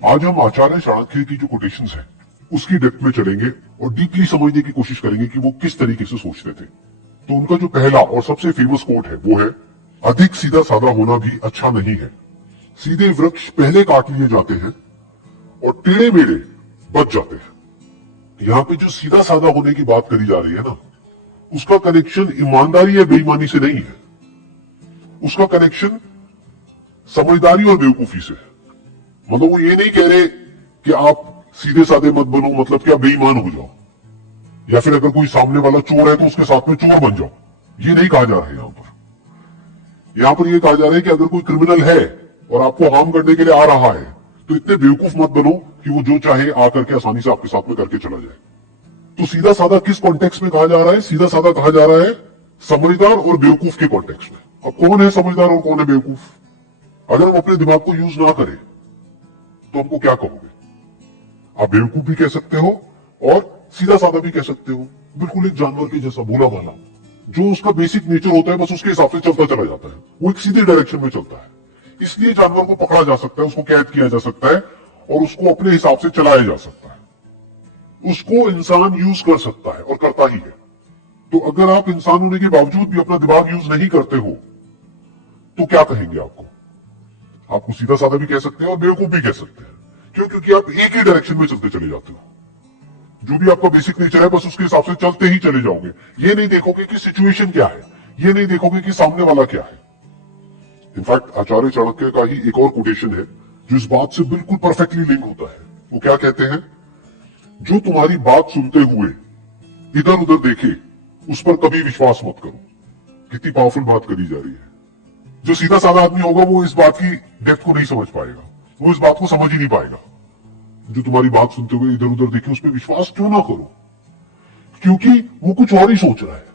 आज हम आचार्य चाणक्य की जो कोटेशंस है उसकी डेप्थ में चलेंगे और डीपली समझने की कोशिश करेंगे कि वो किस तरीके से सोचते थे। तो उनका जो पहला और सबसे फेमस कोट है वो है, अधिक सीधा साधा होना भी अच्छा नहीं है। सीधे वृक्ष पहले काट लिए जाते हैं और टेढ़े मेढ़े बच जाते हैं। यहाँ पे जो सीधा साधा होने की बात करी जा रही है ना, उसका कनेक्शन ईमानदारी या बेईमानी से नहीं है, उसका कनेक्शन समझदारी और बेवकूफी से है। मतलब वो ये नहीं कह रहे कि आप सीधे साधे मत बनो, मतलब कि आप बेईमान हो जाओ, या फिर अगर कोई सामने वाला चोर है तो उसके साथ में चोर बन जाओ। ये नहीं कहा जा रहा है यहां पर। यहां पर यह कहा जा रहा है कि अगर कोई क्रिमिनल है और आपको हार्म करने के लिए आ रहा है तो इतने बेवकूफ मत बनो कि वो जो चाहे आकर के आसानी से आपके साथ में करके चला जाए। तो सीधा साधा किस कॉन्टेक्स्ट में कहा जा रहा है? सीधा साधा कहा जा रहा है समझदार और बेवकूफ के कॉन्टेक्स्ट में। अब कौन है समझदार और कौन है बेवकूफ? अगर हम अपने दिमाग को यूज ना करें तो हमको क्या कहोगे? आप बेवकूफ भी कह सकते हो और सीधा साधा भी कह सकते हो। बिल्कुल एक जानवर के जैसा, भोला भाला, जो उसका बेसिक नेचर होता है बस उसके हिसाब से चलता चला जाता है, वो एक सीधे डायरेक्शन में चलता है। इसलिए जानवर को पकड़ा जा सकता है, उसको कैद किया जा सकता है और उसको अपने हिसाब से चलाया जा सकता है। उसको इंसान यूज कर सकता है और करता ही है। तो अगर आप इंसान होने के बावजूद भी अपना दिमाग यूज नहीं करते हो तो क्या कहेंगे आपको? आपको सीधा साधा भी कह सकते हैं और बेवकूफ भी कह सकते हैं। क्यों? क्योंकि आप एक ही डायरेक्शन में चलते चले जाते हो। जो भी आपका बेसिक नेचर है बस उसके हिसाब से चलते ही चले जाओगे। ये नहीं देखोगे कि सिचुएशन क्या है, ये नहीं देखोगे कि सामने वाला क्या है। इनफैक्ट आचार्य चाणक्य का ही एक और कोटेशन है जो इस बात से बिल्कुल परफेक्टली लिंक होता है। वो क्या कहते हैं? जो तुम्हारी बात सुनते हुए इधर उधर देखे उस पर कभी विश्वास मत करो। कितनी पावरफुल बात करी जा रही है। जो सीधा साधा आदमी होगा वो इस बात की डेप्थ को नहीं समझ पाएगा, वो इस बात को समझ ही नहीं पाएगा। जो तुम्हारी बात सुनते हुए इधर उधर देखे उस पर विश्वास क्यों ना करो? क्योंकि वो कुछ और ही सोच रहा है।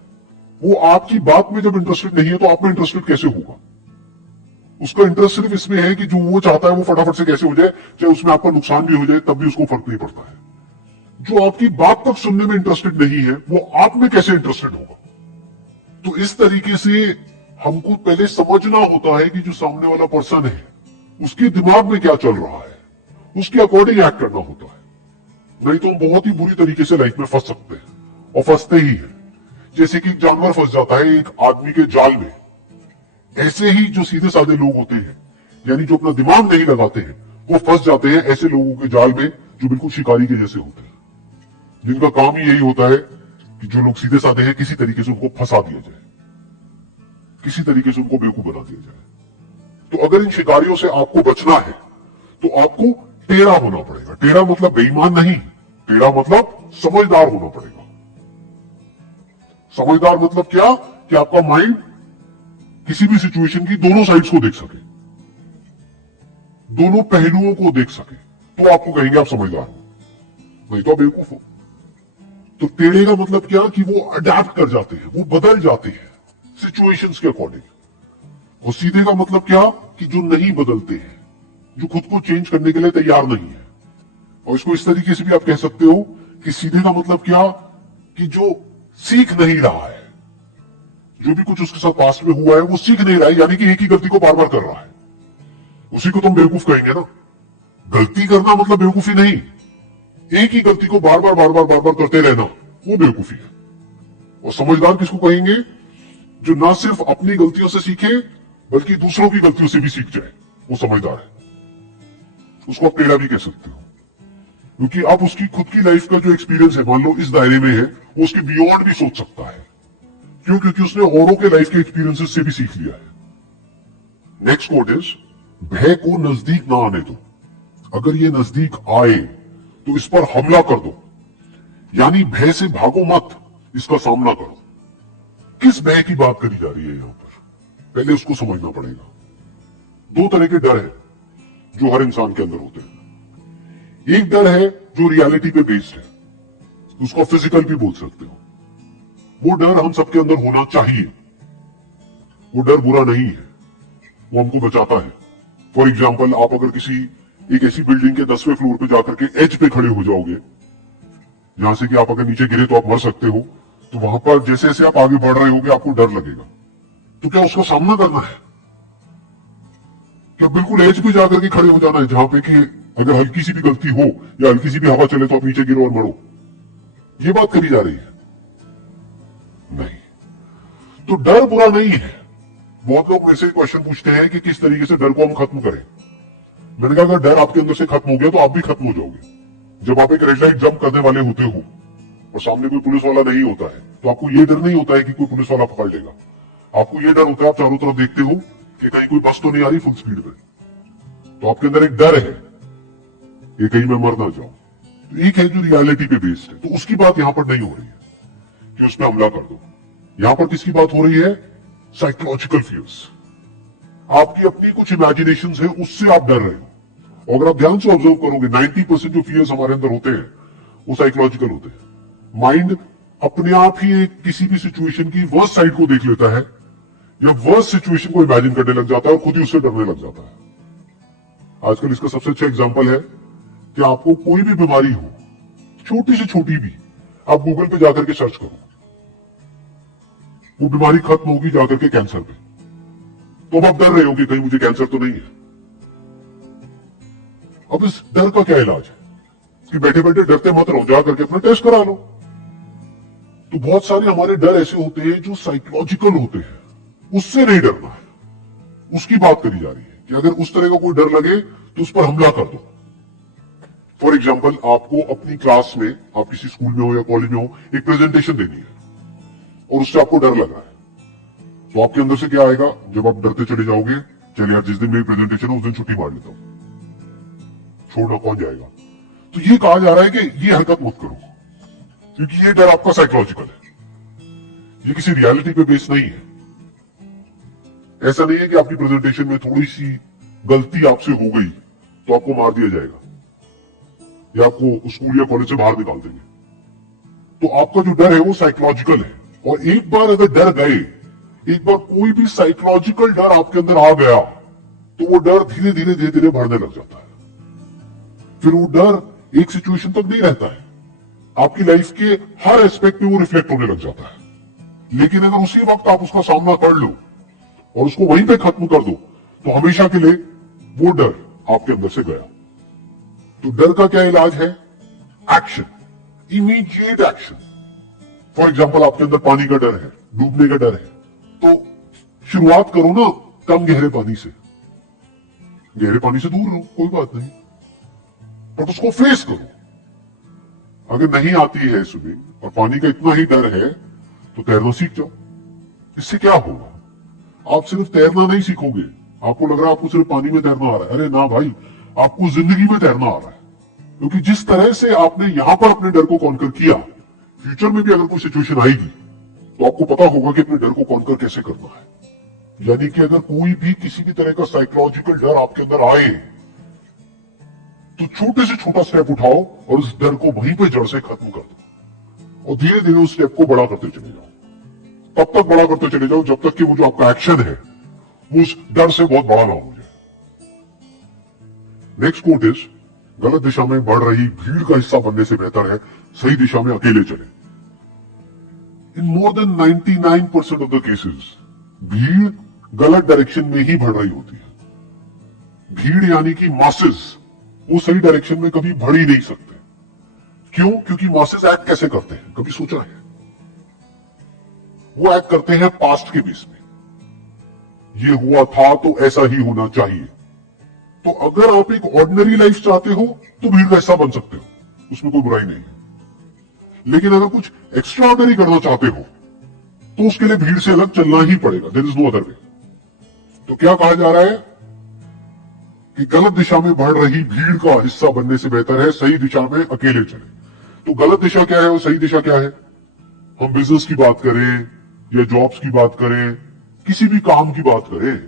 वो आपकी बात में जब इंटरेस्टेड नहीं है तो आप में इंटरेस्टेड कैसे होगा? उसका इंटरेस्ट सिर्फ इसमें है कि जो वो चाहता है वो फटाफट से कैसे हो जाए, चाहे उसमें आपका नुकसान भी हो जाए तब भी उसको फर्क नहीं पड़ता है। जो आपकी बात तक सुनने में इंटरेस्टेड नहीं है वो आप में कैसे इंटरेस्टेड होगा? तो इस तरीके से हमको पहले समझना होता है कि जो सामने वाला पर्सन है उसके दिमाग में क्या चल रहा है, उसके अकॉर्डिंग एक्ट करना होता है। नहीं तो हम बहुत ही बुरी तरीके से लाइफ में फंस सकते हैं और फंसते ही हैं। जैसे कि एक जानवर फंस जाता है एक आदमी के जाल में, ऐसे ही जो सीधे साधे लोग होते हैं, यानी जो अपना दिमाग नहीं लगाते हैं, वो फंस जाते हैं ऐसे लोगों के जाल में जो बिल्कुल शिकारी के जैसे होते हैं, जिनका काम ही यही होता है कि जो लोग सीधे साधे हैं किसी तरीके से उनको फंसा दिया जाए, किसी तरीके से उनको बेवकूफ बना दिया जाए। तो अगर इन शिकारियों से आपको बचना है तो आपको टेढ़ा होना पड़ेगा। टेढ़ा मतलब बेईमान नहीं, टेढ़ा मतलब समझदार होना पड़ेगा। समझदार मतलब क्या? कि आपका माइंड किसी भी सिचुएशन की दोनों साइड्स को देख सके, दोनों पहलुओं को देख सके, तो आपको कहेंगे आप समझदार हो, नहीं तो आप बेवकूफ हो। तो टेढ़े का मतलब क्या? कि वो अडेप्ट कर जाते हैं, वो बदल जाते हैं सिचुएशंस के अकॉर्डिंग। और सीधे का मतलब क्या? कि जो नहीं बदलते हैं, जो खुद को चेंज करने के लिए तैयार नहीं है। और इसको इस तरीके से भी आप कह सकते हो कि सीधे का मतलब क्या? कि जो सीख नहीं रहा है, जो भी कुछ उसके साथ पास्ट में हुआ है वो सीख नहीं रहा है, यानी कि एक ही गलती को बार बार कर रहा है। उसी को तुम बेवकूफ कहेंगे ना। गलती करना मतलब बेवकूफी नहीं, एक ही गलती को बार बार करते रहना वो बेवकूफी है। और समझदार किसको कहेंगे? जो ना सिर्फ अपनी गलतियों से सीखे बल्कि दूसरों की गलतियों से भी सीख जाए, वो समझदार है। उसको आप टेढ़ा भी कह सकते हो, क्योंकि आप उसकी खुद की लाइफ का जो एक्सपीरियंस है, मान लो इस दायरे में है, वो उसके बियॉन्ड भी सोच सकता है। क्यों? क्योंकि उसने औरों के लाइफ के एक्सपीरियंसेस से भी सीख लिया है। नेक्स्ट कोट इज, भय को नजदीक ना आने दो, अगर ये नजदीक आए तो इस पर हमला कर दो। यानी भय से भागो मत, इसका सामना करो। किस भय की बात करी जा रही है यहां पर? पहले उसको समझना पड़ेगा। दो तरह के डर है जो हर इंसान के अंदर होते हैं। एक डर है जो रियलिटी पे बेस्ड है, उसको फिजिकल भी बोल सकते हो। वो डर हम सबके अंदर होना चाहिए। वो डर बुरा नहीं है, वो हमको बचाता है। फॉर एग्जाम्पल, आप अगर किसी एक ऐसी बिल्डिंग के 10वें फ्लोर पे जाकर के एच पे खड़े हो जाओगे जहां से कि आप अगर नीचे गिरे तो आप मर सकते हो, तो वहां पर जैसे जैसे आप आगे बढ़ रहे होगे आपको डर लगेगा। तो क्या उसका सामना करना है? क्या बिल्कुल एज पे जाकर के खड़े हो जाना है जहां पे कि अगर हल्की सी भी गलती हो या हल्की सी भी हवा चले तो आप नीचे गिरो और मरो, ये बात करी जा रही है? नहीं। तो डर बुरा नहीं है। बहुत लोग मेरे से क्वेश्चन पूछते हैं कि किस तरीके से डर को हम खत्म करें। मैंने कहा अगर डर आपके अंदर से खत्म हो गया तो आप भी खत्म हो जाओगे। जब आप एक रेड लाइट जंप करने वाले होते हो और सामने कोई पुलिस वाला नहीं होता है तो आपको यह डर नहीं होता है कि कोई पुलिस वाला पकड़ लेगा। आपको यह डर होता है, आप चारों तरफ देखते हो कि कहीं कोई बस तो नहीं आ रही फुल स्पीड में, तो आपके अंदर एक डर है कि कहीं मैं मर ना जाऊं। तो एक है जो रियलिटी पे बेस्ड है, तो उसकी बात यहां पर नहीं हो रही है कि उस पर हमला कर दो। यहां पर किसकी बात हो रही है? Psychological fears. आपकी अपनी कुछ इमेजिनेशंस है, उससे आप डर रहे हो। अगर आप ध्यान से ऑब्जर्व करोगे 90% जो फियर्स हमारे अंदर होते हैं वो साइकोलॉजिकल होते हैं। माइंड अपने आप ही एक किसी भी सिचुएशन की वर्स्ट साइड को देख लेता है या वर्स्ट सिचुएशन को इमेजिन करने लग जाता है और खुद ही उससे डरने लग जाता है। आजकल इसका सबसे अच्छा एग्जांपल है कि आपको कोई भी बीमारी हो, छोटी से छोटी भी, आप गूगल पे जाकर के सर्च करो, वो बीमारी खत्म होगी जाकर के कैंसर पे, तो अब आप डर रहे हो कि कहीं मुझे कैंसर तो नहीं है। अब इस डर का क्या इलाज है कि बैठे बैठे डरते मत रहो, जाकर के अपना टेस्ट करा लो। तो बहुत सारे हमारे डर ऐसे होते हैं जो साइकोलॉजिकल होते हैं, उससे नहीं डरना है, उसकी बात करी जा रही है कि अगर उस तरह का कोई डर लगे तो उस पर हमला कर दो। फॉर एग्जाम्पल, आपको अपनी क्लास में, आप किसी स्कूल में हो या कॉलेज में हो, एक प्रेजेंटेशन देनी है और उससे आपको डर लग रहा है, तो आपके अंदर से क्या आएगा? जब आप डरते चले जाओगे, चलिए यार जिस दिन मेरी प्रेजेंटेशन है उस दिन छुट्टी मार लेता हूं, छोड़ना कौन जाएगा। तो ये कहा जा रहा है कि ये हरकत मत करो, क्योंकि ये डर आपका साइकोलॉजिकल है, ये किसी रियलिटी पे बेस नहीं है। ऐसा नहीं है कि आपकी प्रेजेंटेशन में थोड़ी सी गलती आपसे हो गई तो आपको मार दिया जाएगा या आपको स्कूल या कॉलेज से बाहर निकाल देंगे। तो आपका जो डर है वो साइकोलॉजिकल है, और एक बार अगर डर गए, एक बार कोई भी साइकोलॉजिकल डर आपके अंदर आ गया तो वो डर धीरे धीरे धीरे धीरे बढ़ने लग जाता है। फिर वो डर एक सिचुएशन तक नहीं रहता है, आपकी लाइफ के हर एस्पेक्ट में वो रिफ्लेक्ट होने लग जाता है। लेकिन अगर उसी वक्त आप उसका सामना कर लो और उसको वहीं पे खत्म कर दो तो हमेशा के लिए वो डर आपके अंदर से गया। तो डर का क्या इलाज है? Action, immediate action. For example, आपके अंदर पानी का डर है, डूबने का डर है, तो शुरुआत करो ना कम गहरे पानी से। गहरे पानी से दूर रहो, कोई बात नहीं, बट उसको फेस करो। अगर नहीं आती है स्विमिंग और पानी का इतना ही डर है तो तैरना सीख जाओ। इससे क्या होगा? आप सिर्फ तैरना नहीं सीखोगे, आपको लग रहा है आपको सिर्फ पानी में तैरना आ रहा है। अरे ना भाई, आपको जिंदगी में तैरना आ रहा है, क्योंकि जिस तरह से आपने यहां पर अपने डर को कॉन्कर किया, फ्यूचर में भी अगर कोई सिचुएशन आएगी तो आपको पता होगा कि अपने डर को कॉन्कर कैसे करना है। यानी कि अगर कोई भी किसी भी तरह का साइकोलॉजिकल डर आपके अंदर आए तो छोटे से छोटा स्टेप उठाओ और उस डर को वहीं पे जड़ से खत्म कर दो, और धीरे धीरे उस स्टेप को बड़ा करते चले जाओ। तब तक बड़ा करते चले जाओ जब तक कि वो जो आपका एक्शन है वो उस डर से बहुत बड़ा ना हो जाए। नेक्स्ट कोट इज, गलत दिशा में बढ़ रही भीड़ का हिस्सा बनने से बेहतर है सही दिशा में अकेले चले। In more than 99% of the cases भीड़ गलत डायरेक्शन में ही बढ़ रही होती है। भीड़ यानी कि मासेस, वो सही डायरेक्शन में कभी बढ़ ही नहीं सकते। क्यों? क्योंकि मासेस एक्ट कैसे करते हैं, कभी सोचा है? वो एक्ट करते हैं पास्ट के बेस में, ये हुआ था तो ऐसा ही होना चाहिए। तो अगर आप एक ऑर्डिनरी लाइफ चाहते हो तो भीड़ का हिस्सा बन सकते हो, उसमें कोई बुराई नहीं है। लेकिन अगर कुछ एक्स्ट्रा ऑर्डिनरी करना चाहते हो तो उसके लिए भीड़ से अलग चलना ही पड़ेगा, there is no other way. तो क्या कहा जा रहा है कि गलत दिशा में बढ़ रही भीड़ का हिस्सा बनने से बेहतर है सही दिशा में अकेले चले। तो गलत दिशा क्या है और सही दिशा क्या है? हम बिजनेस की बात करें या जॉब्स की बात करें, किसी भी काम की बात करें,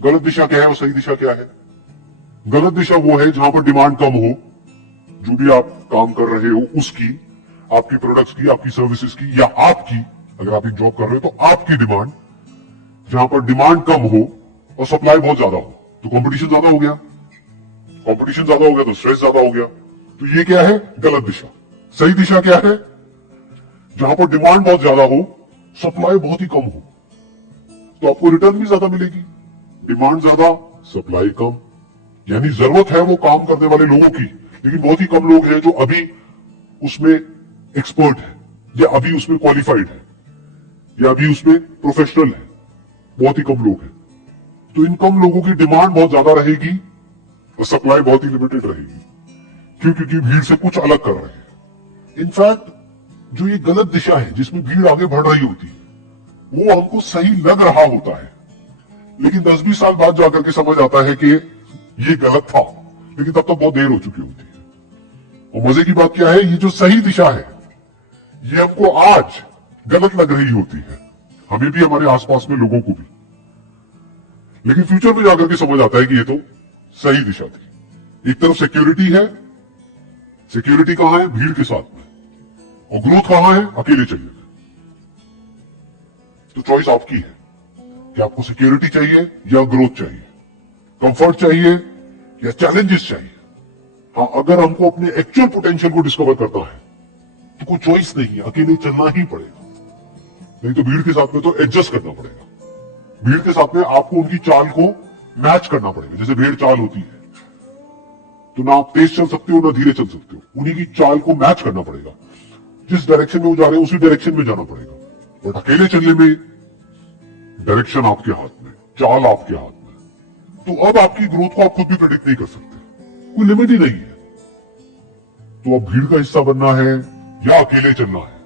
गलत दिशा क्या है और सही दिशा क्या है? गलत दिशा वो है जहां पर डिमांड कम हो, जो भी आप काम कर रहे हो उसकी, आपकी प्रोडक्ट्स की, आपकी सर्विसेज की, या आपकी, अगर आप एक जॉब कर रहे हो तो आपकी डिमांड, जहां पर डिमांड कम हो और सप्लाई बहुत ज्यादा हो। तो कंपटीशन ज्यादा हो गया, कंपटीशन ज्यादा हो गया तो स्ट्रेस ज्यादा हो गया। तो ये क्या है? गलत दिशा। सही दिशा क्या है? जहां पर डिमांड बहुत ज्यादा हो, सप्लाई बहुत ही कम हो, तो आपको रिटर्न भी ज्यादा मिलेगी। डिमांड ज्यादा, सप्लाई कम, यानी जरूरत है वो काम करने वाले लोगों की, लेकिन बहुत ही कम लोग हैं जो अभी उसमें एक्सपर्ट है, या अभी उसमें क्वालिफाइड है, या अभी उसमें प्रोफेशनल है। बहुत ही कम लोग हैं। तो इन कम लोगों की डिमांड बहुत ज्यादा रहेगी और सप्लाई बहुत ही लिमिटेड रहेगी। क्यों? क्योंकि भीड़ से कुछ अलग कर रहे हैं। इनफैक्ट जो ये गलत दिशा है जिसमें भीड़ आगे बढ़ रही होती है, वो हमको सही लग रहा होता है, लेकिन 10-20 साल बाद जाकर के समझ आता है कि ये गलत था, लेकिन तब तक बहुत देर हो चुकी होती है। और मजे की बात क्या है, ये जो सही दिशा है ये हमको आज गलत लग रही होती है, हमें भी, हमारे आसपास में लोगों को भी, लेकिन फ्यूचर में जाकर के समझ आता है कि ये तो सही दिशा थी। एक तरफ सिक्योरिटी है, सिक्योरिटी कहां है? भीड़ के साथ में। और ग्रोथ कहां है? अकेले चलिए। तो चॉइस आपकी है कि आपको सिक्योरिटी चाहिए या ग्रोथ चाहिए, कंफर्ट चाहिए या चैलेंजेस चाहिए। हाँ, अगर हमको अपने एक्चुअल पोटेंशियल को डिस्कवर करना है तो कोई चॉइस नहीं है, अकेले चलना ही पड़ेगा। नहीं तो भीड़ के साथ में तो एडजस्ट करना पड़ेगा। भीड़ के साथ में आपको उनकी चाल को मैच करना पड़ेगा। जैसे भेड़ चाल होती है, तो ना आप तेज चल सकते हो ना धीरे चल सकते हो, उन्हीं की चाल को मैच करना पड़ेगा। जिस डायरेक्शन में वो जा रहे हैं उसी डायरेक्शन में जाना पड़ेगा। और अकेले चलने में डायरेक्शन आपके हाथ में, चाल आपके हाथ में। तो अब आपकी ग्रोथ को आप खुद भी प्रेडिक्ट नहीं कर सकते, कोई लिमिट ही नहीं है। तो अब भीड़ का हिस्सा बनना है या अकेले चलना है,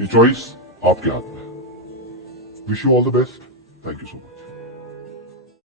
ये चॉइस आपके हाथ में है। Wish you all the best. Thank you so much.